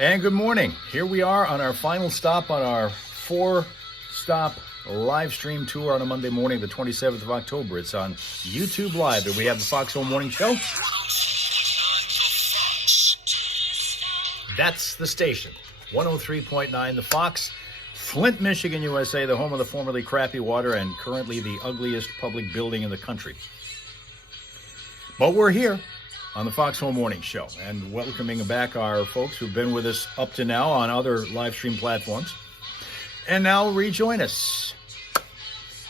And good morning. Here we are on our final stop on our four-stop live stream tour on a Monday morning, the 27th of October. It's on YouTube Live, and we have the Foxhole Morning Show. That's the station, 103.9 The Fox, Flint, Michigan, USA, the home of the formerly crappy water and currently the ugliest public building in the country. But we're here on the Foxhole Morning Show, and welcoming back our folks who've been with us up to now on other live stream platforms, and now rejoin us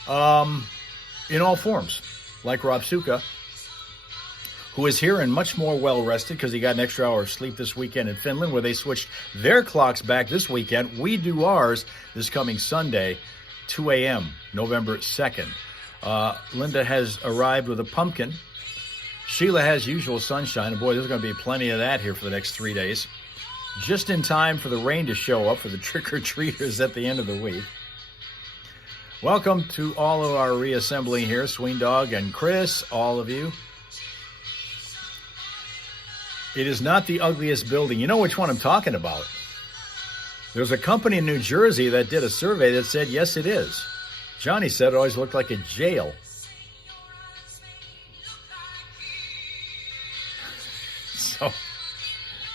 in all forms, like Rob Suka, who is here and much more well-rested because he got an extra hour of sleep this weekend in Finland, where they switched their clocks back this weekend. We do ours this coming Sunday, 2 a.m., November 2nd. Linda has arrived with a pumpkin. Sheila has usual sunshine, and boy, there's going to be plenty of that here for the next 3 days. Just in time for the rain to show up for the trick-or-treaters at the end of the week. Welcome to all of our reassembling here, Sween Dog and Chris, all of you. It is not the ugliest building. You know which one I'm talking about. There's a company in New Jersey that did a survey that said, yes, it is. Johnny said it always looked like a jail.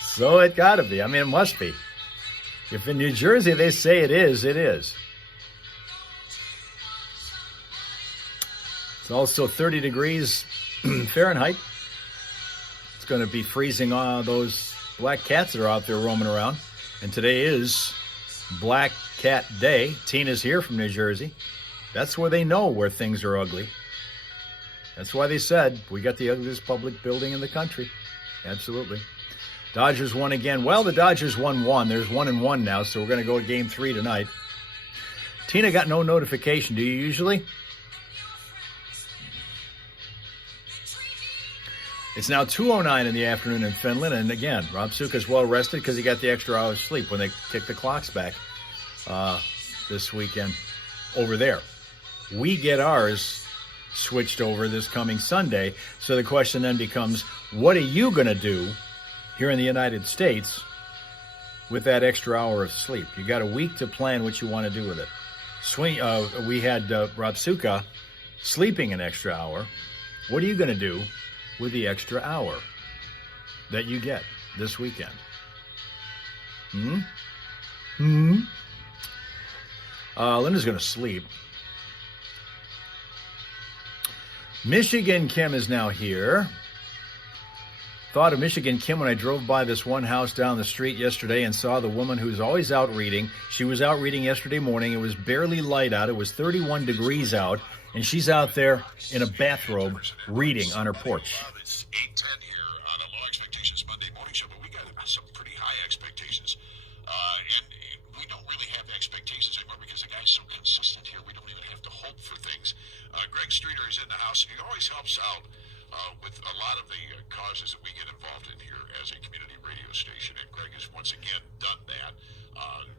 So it got to be. I mean, it must be. If in New Jersey they say it is, it is. It's also 30 degrees Fahrenheit. It's going to be freezing on those black cats that are out there roaming around. And today is Black Cat Day. Tina's here from New Jersey. That's where they know where things are ugly. That's why they said, we got the ugliest public building in the country. Absolutely. Dodgers won again. Well, the Dodgers won one. There's 1-1 now, so we're going to go to game 3 tonight. Tina got no notification. Do you usually? It's now 2:09 in the afternoon in Finland, and again, Rob Suka's well rested because he got the extra hour's sleep when they kicked the clocks back this weekend over there. We get ours switched over this coming Sunday, so the question then becomes, what are you going to do here in the United States with that extra hour of sleep? You got a week to plan what you want to do with it. We had Rob Suka sleeping an extra hour. What are you going to do with the extra hour that you get this weekend? Linda's going to sleep. Michigan Kim is now here. Thought of Michigan Kim when I drove by this one house down the street yesterday and saw the woman who's always out reading. She was out reading yesterday morning. It was barely light out. It was 31 degrees out, and she's out there in a bathrobe reading on her porch. It's 8:10 here on a Low Expectations Monday morning show, but we got some pretty high expectations. And we don't really have expectations anymore because the guy's so consistent here. We don't even have to hope for things. Greg Streeter is in the house, and he always helps out with a lot of the causes that we get involved in here as a community radio station. And Greg has once again done that.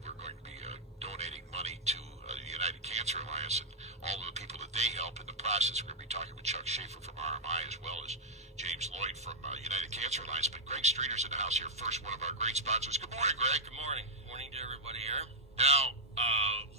We're going to be donating money to the United Cancer Alliance and all of the people that they help in the process. We're going to be talking with Chuck Schaefer from RMI as well as James Lloyd from United Cancer Alliance. But Greg Streeter's in the house here. First, one of our great sponsors. Good morning, Greg. Good morning. Morning to everybody here. Now,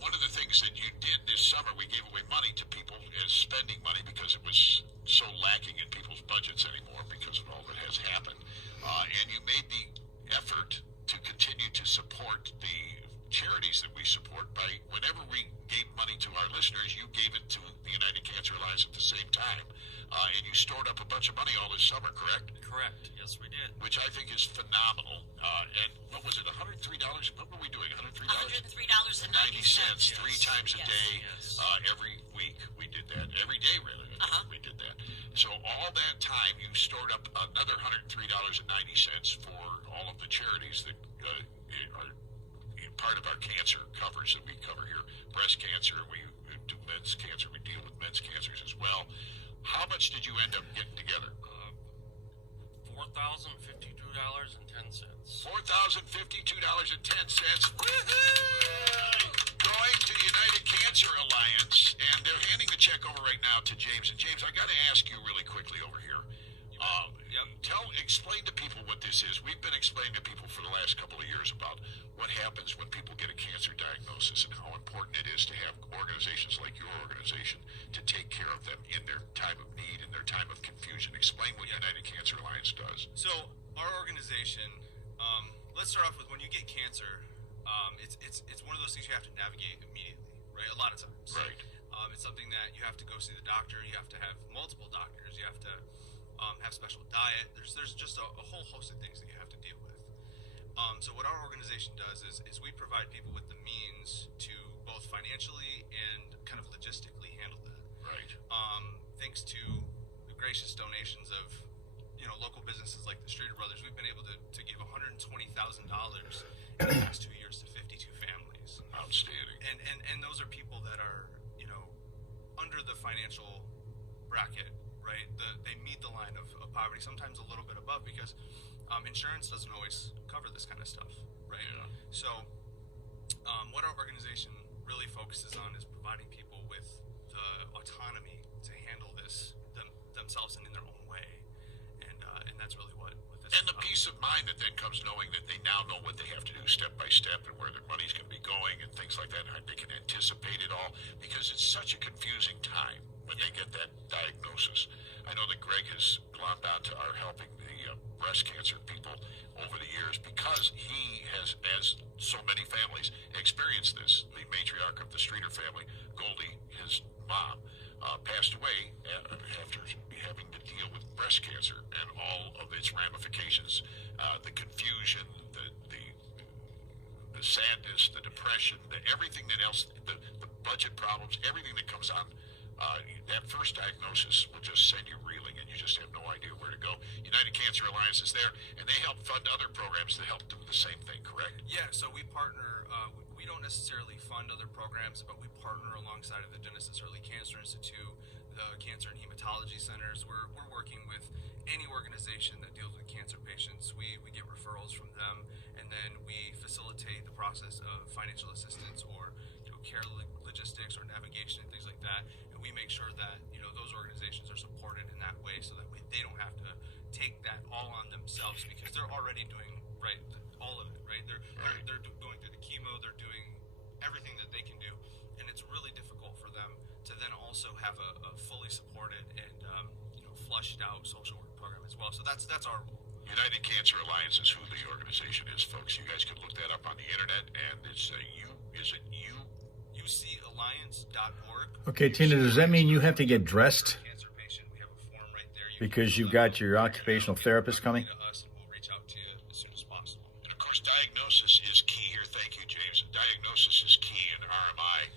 one of the things that you did this summer, we gave away money to people as spending money because it was so lacking in people's budgets anymore because of all that has happened. And you made the effort to continue to support the charities that we support by whenever we gave money to our listeners, you gave it to the United Cancer Alliance at the same time. And you stored up a bunch of money all this summer, correct? Correct. Yes, we did. Which I think is phenomenal. And what was it, $103? What were we doing, $103? $103.90. 90 3 times a day, Yes. every week. We did that. Every day, really. We did that. So all that time, you stored up another $103.90 for all of the charities that are part of our cancer coverage that we cover here. Breast cancer, we do men's cancer. We deal with men's cancers as well. How much did you end up getting together? $4,052.10. $4,052.10. Going to the United Cancer Alliance, and they're handing the check over right now to James. And James, I got to ask you really quickly over here. Explain to people what this is. We've been explained to people for the last couple of years about what happens when people get a cancer diagnosis and how important it is to have organizations like your organization to take care of them in their time of need, in their time of confusion. Explain what United Cancer Alliance does. So our organization, let's start off with when you get cancer, it's one of those things you have to navigate immediately, right? A lot of times. Right. It's something that you have to go see the doctor. You have to have multiple doctors. You have to have special diet. There's just a whole host of things that you have to deal with. So what our organization does is we provide people with the means to both financially and kind of logistically handle that. Right. Thanks to the gracious donations of local businesses like the Streeter Brothers, we've been able to give $120,000 in the past 2 years to 52 families. Outstanding. And those are people that are under the financial bracket, right? They meet the line of poverty, sometimes a little bit above, because insurance doesn't always cover this kind of stuff, right? Yeah. So what our organization really focuses on is providing people with the autonomy to handle this themselves and in their own way, and that's really what this And is the about. peace of mind that then comes knowing that they now know what they have to do step by step and where their money's going to be going and things like that. And they can anticipate it all because it's such a confusing time when they get that diagnosis. I know that Greg has gone down to our helping the breast cancer people over the years because he has, as so many families, experienced this. The matriarch of the Streeter family, Goldie, his mom, passed away after having to deal with breast cancer and all of its ramifications, the confusion, the sadness, the depression, everything that else, the budget problems, everything that comes on. That first diagnosis will just send you reeling, and you just have no idea where to go. United Cancer Alliance is there, and they help fund other programs that help do the same thing, correct? Yeah, so we partner. We don't necessarily fund other programs, but we partner alongside of the Genesis Early Cancer Institute, the Cancer and Hematology Centers. We're working with any organization that deals with cancer patients. We get referrals from them, and then we facilitate the process of financial assistance or care logistics or navigation and things like that. And we make sure that those organizations are supported in that way, so that way they don't have to take that all on themselves, because they're already doing all of it, right? They're going through the chemo, they're doing everything that they can do, and it's really difficult for them to then also have a fully supported and flushed out social work program as well. So that's our role. United Cancer Alliance is who the organization is, folks. You guys can look that up on the internet, and it's UCalliance.org. Okay, Tina, does that mean you have to get dressed Cancer patient, we have a form right there. because you've got your occupational therapist coming? To us, and we'll reach out to you as soon as possible. And of course, diagnosis is key here. Thank you, James. Diagnosis is key, and RMI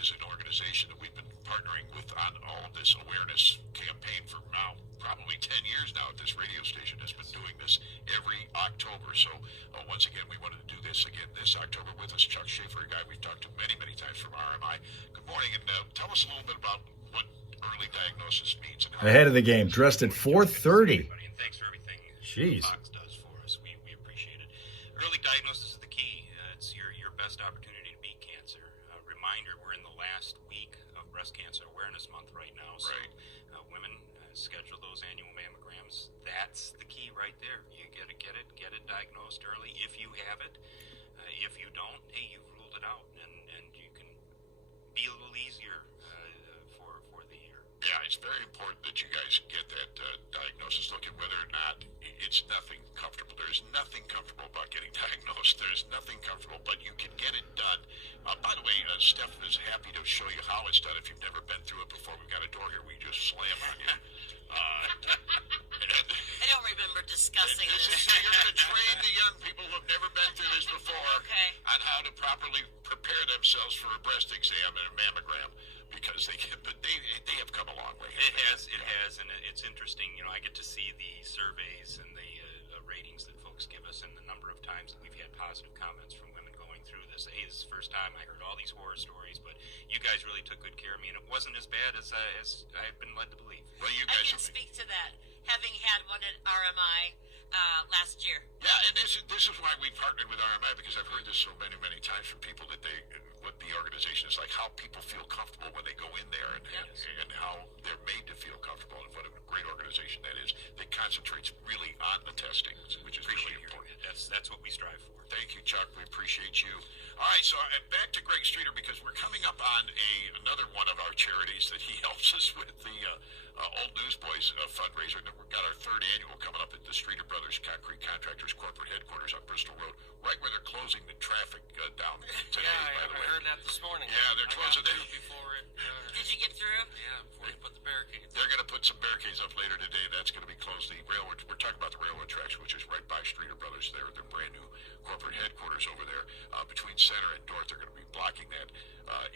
is an organization that we've been partnering with on all of this awareness campaign for now probably 10 years now. At this radio station has been doing this every October. So once again, we wanted to do this again this October with us. Chuck Schaefer, a guy we've talked to many, many times from RMI. Good morning, and tell us a little bit about what early diagnosis means. And how Ahead of the game, dressed at 4:30. And thanks for everything Jeez. Fox does for us. We appreciate it. Early diagnosis is the key. It's your best opportunity to beat cancer. Reminder, we're in the last week of Breast Cancer Awareness Month right now. So Right. Women schedule those annual mammograms. That's the key right there. You get it diagnosed early if you have it. If you don't, hey, you've ruled it out, and you can be a little easier for the year. Yeah, it's very important that you guys get that diagnosis. Look at whether or not it's nothing comfortable. There's nothing comfortable about getting diagnosed. There's nothing comfortable, but you can get it done. By the way, Steph is happy to show you how it's done. If you've never been through it before, we've got a door here. We just slam on you. I don't remember discussing This this. is, so you're going to train the young people who have never been through this before Okay. on how to properly prepare themselves for a breast exam and a mammogram, because they have come a long way. It has, and it's interesting. I get to see the surveys and the ratings that folks give us, and the number of times that we've had positive comments from women going through this. Hey, this is the first time I heard all these horror stories, but you guys really took good care of me, and it wasn't as bad as I've been led to believe. Well, you I guys can speak to that, having had one at RMI last year. Yeah, and this is why we partnered with RMI, because I've heard this so many, many times from people that what the organization is like, how people feel comfortable when they go in there, and how they're made to feel comfortable, and what a great organization that is that concentrates really on the testing, which is really important. appreciate you. All right, so back to Greg Streeter, because we're coming up on another one of our charities that he helps us with, the Old Newsboys fundraiser. We've got our third annual coming up at the Streeter Brothers Concrete Contractors corporate headquarters on Bristol Road, right where they're closing the traffic down today, by the I way. heard that this morning. Yeah, they're closing it. Before it. Did you get through? Yeah, before you put the barricades. They're going to put some barricades up later today. That's going to be closed. The railroad, we're talking about the railroad tracks, which is right by Streeter Brothers. Their brand new corporate headquarters over there between Center and Dorth. They're going to be blocking that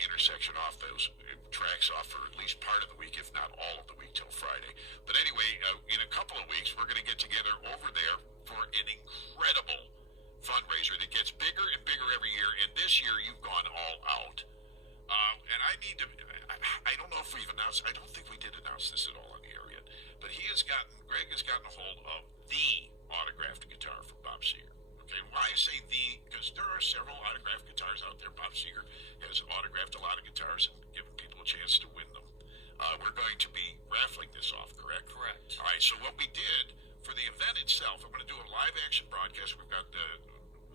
intersection off, those tracks off for at least part of the week, if not all of the week, till Friday. But anyway, in a couple of weeks, we're going to get together over there for an incredible fundraiser that gets bigger and bigger every year. And this year, you've gone all out. And I need to, I don't know if we've announced, I don't think we did announce this at all on the air yet, but Greg has gotten a hold of the autographed guitar from Bob Seger. Okay, why I say the, because there are several autographed guitars out there. Bob Seger has autographed a lot of guitars and given people a chance to win them. We're going to be raffling this off, correct? Correct. All right, so what we did for the event itself, I'm going to do a live action broadcast. We've got the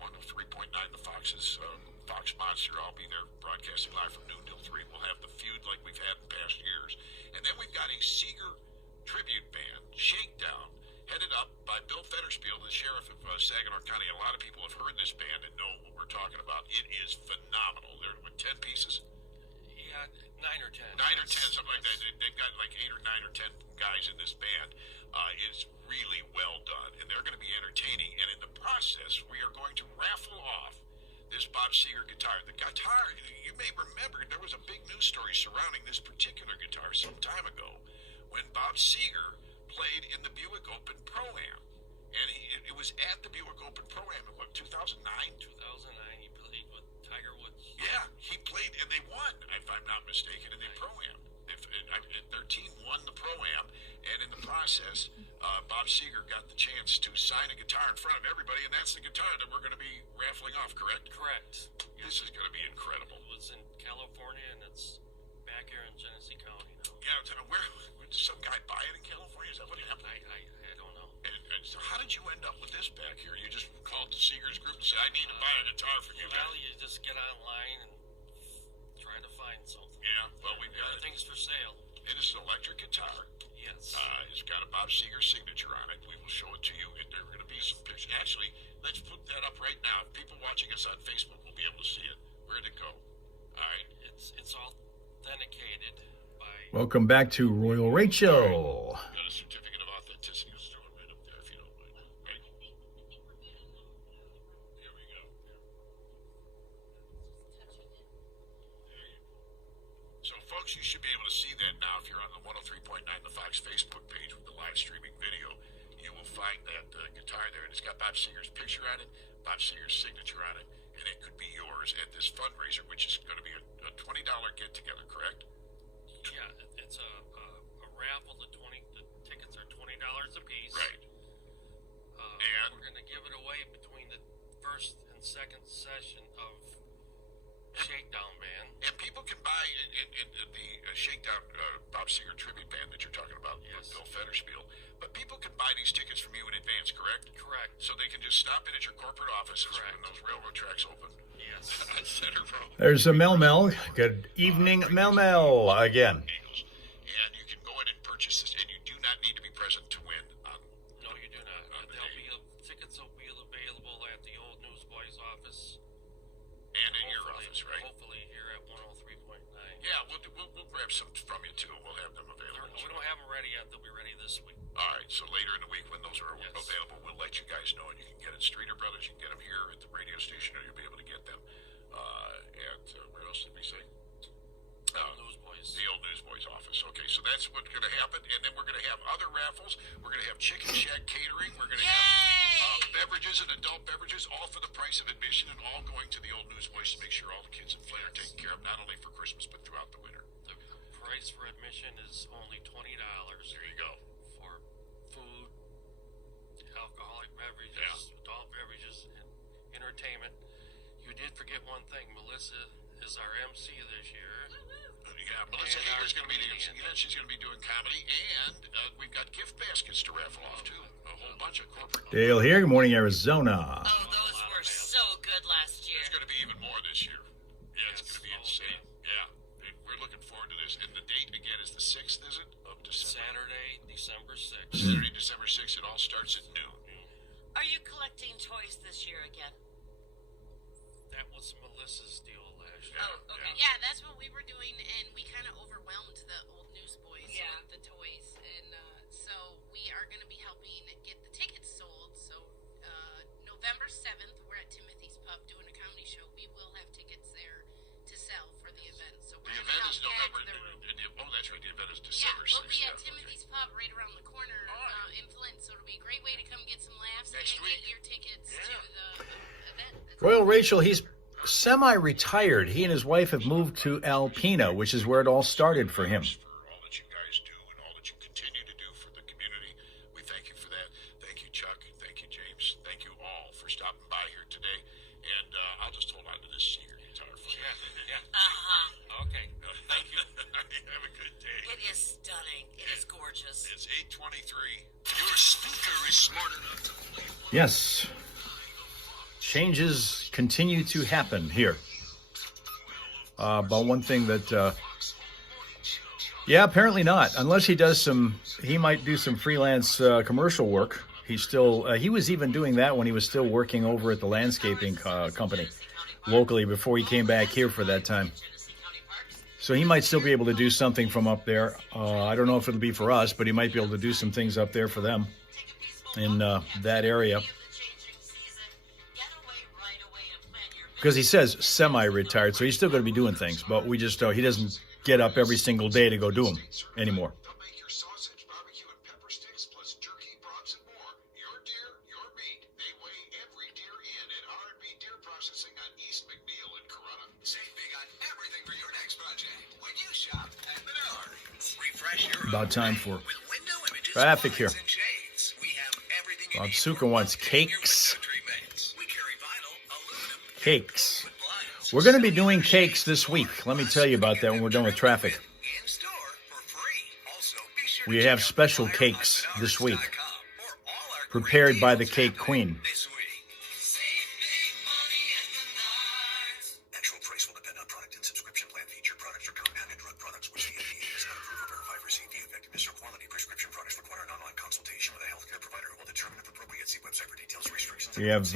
103.9, the Fox's Fox Monster. I'll be there broadcasting live from noon till 3. We'll have the feud like we've had in past years. And then we've got a Seger tribute band, Shakedown, headed up by Bill Fetterspiel, the sheriff of Saginaw County. A lot of people have heard this band and know what we're talking about. It is phenomenal. They're with 10 pieces. Yeah, 9 or 10. 9 or 10, something like that. They've got like 8 or 9 or 10 guys in this band. It's really well done, and they're going to be entertaining. And in the process, we are going to raffle off this Bob Seger guitar. The guitar, you may remember, there was a big news story surrounding this particular guitar some time ago when Bob Seger played in the Buick Open Pro-Am. And it was at the Buick Open Pro-Am in, what, 2009? 2009, he played with Tiger Woods. Yeah, he played, and they won, if I'm not mistaken, in the Pro-Am. 13 won the Pro-Am, and in the process, Bob Seger got the chance to sign a guitar in front of everybody, and that's the guitar that we're going to be raffling off, correct? Correct. This is going to be incredible. It was in California, and it's back here in Genesee County now. Yeah, where did some guy buy it in California? Is that what happened? I don't know. And so how did you end up with this back here? You just called the Seegers group and said, I need to buy a guitar for you Well, guys. you just get online and try to find something. Yeah, well, we've got it. Everything's for sale. It is an electric guitar. Yes. It's got a Bob Seger signature on it. We will show it to you. And there are going to be some pictures. Actually, let's put that up right now. People watching us on Facebook will be able to see it. Where'd it go? All right. It's authenticated by. Welcome back to Royal Rachel. Got a certificate of authenticity. Let's throw it right up there if you don't mind. Right. Here we go. So, folks, you should be able to see that now if you're on the 103.9 The Fox Facebook page with the live streaming video. You will find that guitar there, and it's got Bob Seger's picture on it, Bob Seger's signature on it, and it could be yours at this fundraiser, which is going to be a $20 get-together, correct? Yeah, it's a raffle. The tickets are $20 a piece. Right. And we're going to give it away between the first and second session of Shakedown Band. And people can buy the Shakedown Bob Seger tribute band that you're talking about, Yes. with Bill Fetterspiel. But people can buy these tickets from you in advance, correct? Correct. So they can just stop in at your corporate offices Correct. when those railroad tracks open. Yes. On Center Road. There's a Mel. Good evening, Mel again. Eagles. And you can go in and purchase this, and you do not need to be present to win. No, you do not. Tickets will be available at the Old Newsboys office. And in your office, right? Hopefully here at 103.9. Yeah, we'll grab some from you too, and we'll have them available. We don't have them ready yet. They'll be ready this week. All right, so later in the week when those are Yes. available, we'll let you guys know, and you can get it. Streeter Brothers, you can get them here at the radio station, or you'll be able to get them where else did we say? Newsboys. The Old Newsboys office. Okay, so that's what's going to happen, and then we're going to have other raffles. We're going to have Chicken Shack catering. We're going to have beverages and adult beverages, all for the price of admission, and all going to the Old Newsboys to make sure all the kids in Flint are taken care of, not only for Christmas but throughout the winter. The price for admission is only $20. There you go. For food, alcoholic beverages, Yeah. adult beverages, and entertainment. You did forget one thing. Melissa is our MC this year. Yeah, Melissa And Hager's going to be the comedian. yeah, she's going to be doing comedy, and we've got gift baskets to raffle off too. A whole bunch of corporate. Dale here. Good morning, Arizona. Oh, those were so good last year. There's going Saturday, December 6th. It all starts at noon. Are you collecting toys this year again? That was Melissa's deal last year. Oh, okay. Yeah, that's what we were doing, and we kind of overwhelmed the old newsboys Yeah. with the toys, and so we are going to be helping get the tickets sold. So November 7th, we're at Timothy's Pub doing a comedy show. We will have tickets there to sell for the event. So The we're going event to is November. Oh, that's right. The event is December 6th. we'll be at yeah, Timothy's Pub right around the corner in Flint. So it'll be a great way to come get some laughs Next and week. get your tickets to the event. Royal Rachel, he's semi-retired. He and his wife have moved to Alpena, which is where it all started for him. For all that you guys do and all that you continue to do for the community, we thank you for that. Thank you, Chuck. Thank you, James. Thank you all for stopping by here today. And I'll just hold on to this senior guitar for you. Uh-huh. Okay. Thank you. Have a good day. It is stunning. It is gorgeous. It's 8:23. Your speaker is smart enough to play. Yes. Changes continue to happen here. But one thing that, apparently not. Unless he might do some freelance commercial work. He was even doing that when he was still working over at the landscaping company locally before he came back here for that time. So he might still be able to do something from up there. I don't know if it'll be for us, but he might be able to do some things up there for them in that area. Because he says semi-retired, so he's still going to be doing things, but we just he doesn't get up every single day to go do them anymore. They'll make your sausage, barbecue, and pepper sticks, plus jerky, brats, and more. Your deer, your meat. They weigh every deer in at R&B Deer Processing on East McNeil in Corunna. Save big on everything for your next project when you shop at Menards. Refresh your About time for with window images, traffic here. blinds, and shades. We have everything you Bob need Suka for wants updating your cakes. window treatments. We carry vinyl, aluminum, Cakes. with blinds. We're going to be doing cakes this week. Let me tell you about that when we're done with traffic. In store for free. Also, be sure We to have check out special the cakes flyer on this week, menards.com for all our prepared great by the deals Cake happening Queen. this week. Save big money at Menards. Actual price will depend on product and subscription plan. Featured products are compounded drug products which the FDA does not approve or verify for safety, effectiveness, or quality. Prescription products require an online consultation with a healthcare provider who will determine if appropriate. See website for details, restrictions, We have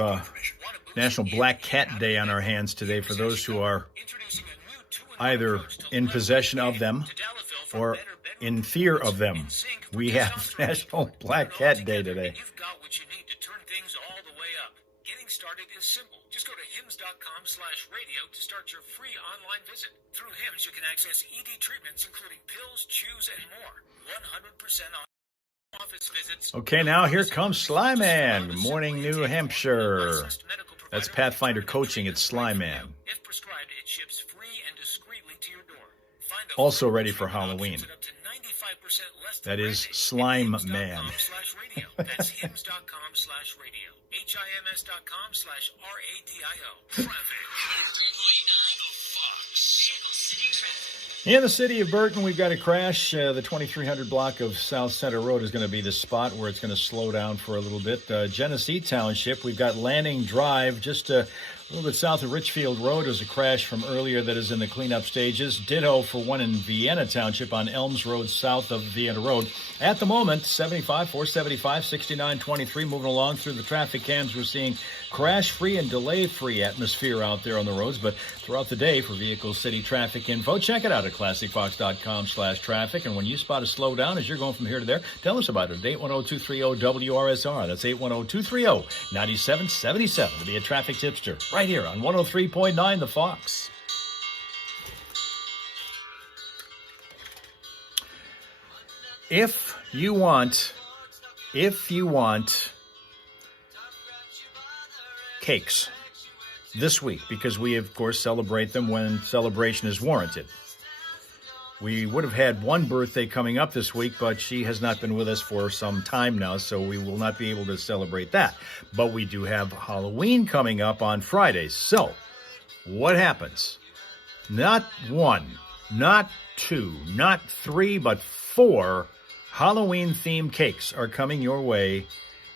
National Black Cat Day on our hands today for those who are either in possession of them or in fear of them. We have National Black Cat Day today. You've got what you need to turn things all the way up. Getting started is simple. Just go to hims.com/radio to start your free online visit. Through Hims, you can access ED treatments, including pills, chews, and more. 100% off. Office visits. Okay, now here comes Sly Man. Good morning, New Hampshire. That's Pathfinder Coaching at Sly Man. If prescribed, it ships free and discreetly to your door. Find a Also full ready for prescription Halloween. options at up to 95% less That than is branded. Slime Hims.com/radio. Man. That's hims.com/radio. HIMS.com/RADIO. Traffic. In the city of Burton, we've got a crash. The 2300 block of South Center Road is going to be the spot where it's going to slow down for a little bit. Genesee Township, we've got Lanning Drive, just a little bit south of Richfield Road. There's a crash from earlier that is in the cleanup stages. Ditto for one in Vienna Township on Elms Road, south of Vienna Road. At the moment, 75, 475, 6923, moving along through the traffic cams. We're seeing crash-free and delay-free atmosphere out there on the roads, but throughout the day for Vehicle City traffic info, check it out at classicfox.com/traffic. And when you spot a slowdown as you're going from here to there, tell us about it at 810-230-WRSR. That's 810-230-9777 to be a traffic tipster right here on 103.9 The Fox. If you want cakes this week, because we, of course, celebrate them when celebration is warranted. We would have had one birthday coming up this week, but she has not been with us for some time now, so we will not be able to celebrate that. But we do have Halloween coming up on Friday. So, what happens? Not one, not two, not three, but 4 Halloween-themed cakes are coming your way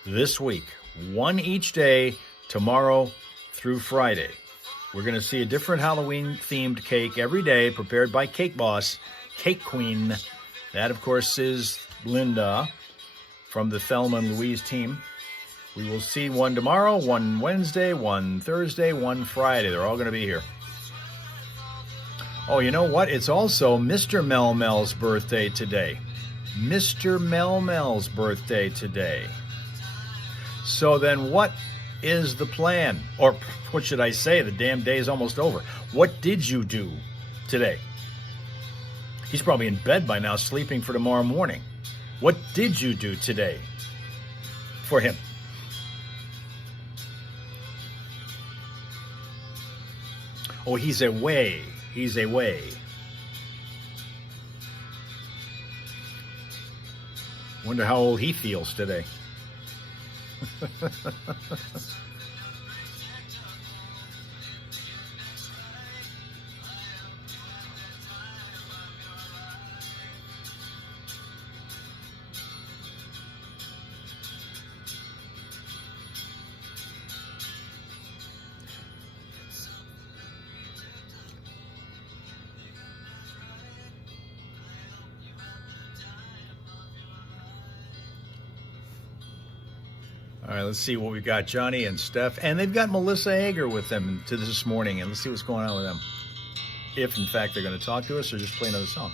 this week. One each day, tomorrow through Friday. We're going to see a different Halloween-themed cake every day, prepared by Cake Boss, Cake Queen. That, of course, is Linda. from the Thelma and Louise team. We will see one tomorrow, one Wednesday, one Thursday, one Friday. They're all going to be here. Oh, you know what? It's also Mr. Mel Mel's birthday today. Mr. Mel Mel's birthday today. So then what is the plan? Or what should I say? The damn day is almost over. What did you do today? He's probably in bed by now, sleeping for tomorrow morning. What did you do today for him? Oh, he's away. He's away. Wonder how old he feels today. All right, let's see what we've got. Johnny and Steph, and they've got Melissa Hager with them to this morning, and let's see what's going on with them. If, in fact, they're going to talk to us or just play another song.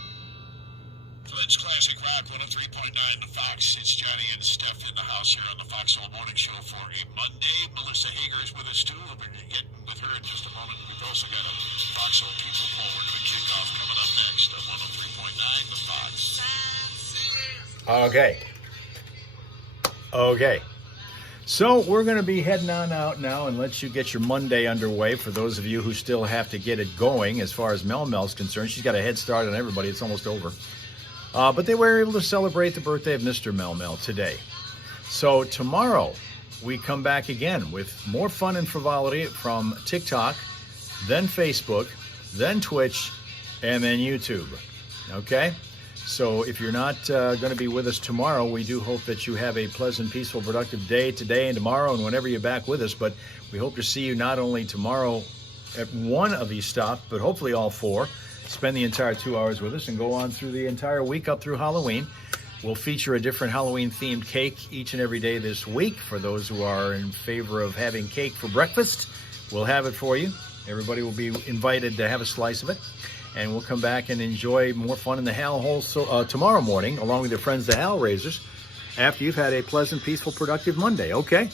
It's Classic Rock 103.9 The Fox. It's Johnny and Steph in the house here on the Fox Soul Morning Show for a Monday. Melissa Hager is with us, too. We're going to get with her in just a moment. We've also got a Fox Soul People Poll we're going to kick off coming up next on 103.9 The Fox. Okay. So we're going to be heading on out now and let you get your Monday underway. For those of you who still have to get it going, as far as Mel Mel's concerned, she's got a head start on everybody. It's almost over. But they were able to celebrate the birthday of Mr. Mel Mel today. So tomorrow we come back again with more fun and frivolity from TikTok, then Facebook, then Twitch, and then YouTube. Okay? So if you're not going to be with us tomorrow, we do hope that you have a pleasant, peaceful, productive day today and tomorrow and whenever you're back with us. But we hope to see you not only tomorrow at one of these stops, but hopefully all four. Spend the entire 2 hours with us and go on through the entire week up through Halloween. We'll feature a different Halloween-themed cake each and every day this week. For those who are in favor of having cake for breakfast, we'll have it for you. Everybody will be invited to have a slice of it. And we'll come back and enjoy more fun in the Hal Hole tomorrow morning, along with your friends, the Hal Raisers, after you've had a pleasant, peaceful, productive Monday. Okay?